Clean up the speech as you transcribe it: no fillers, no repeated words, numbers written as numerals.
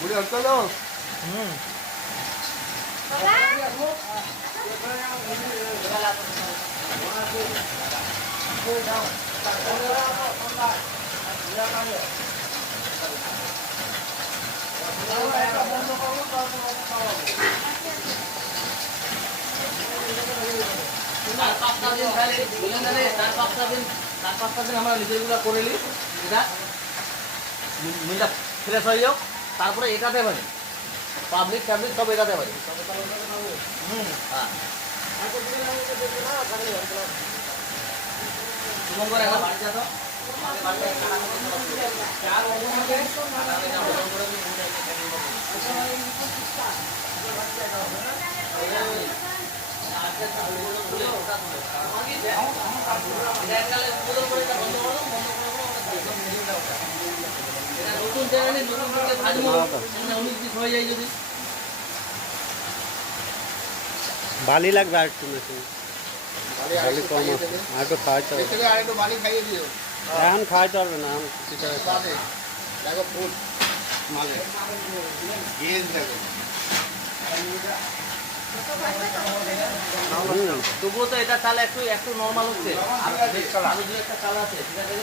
বুড়ি হত্যা দাও। আমরা নিজেরগুলো করে নিই, এটা মিলটা ফ্রেশ হয়ে যাও, তারপরে এটাতে পারি পাবলিক টাবলিক সব এটাতে পারি। হ্যাঁ শুভঙ্কর একটা বাড়ি যা তো নতুন জায়গায় নতুন ভাজবো অনেক কিছু হয়ে যায় যদি বালি লাগবে আর একটু মেশিন বালি কম আছে আর একটু খাওয়াইতে হবে আরেকটু বালি খাইয়ে দিও। এখন খাওয়াইতে পারবে না এখন কিছুটা দেখো ফুল মাঝে গেজ দেখো। তবুও তো এটা চাল একটু একটু নর্মাল হচ্ছে, আর আরো দু একটা চাল আছে, ঠিক আছে।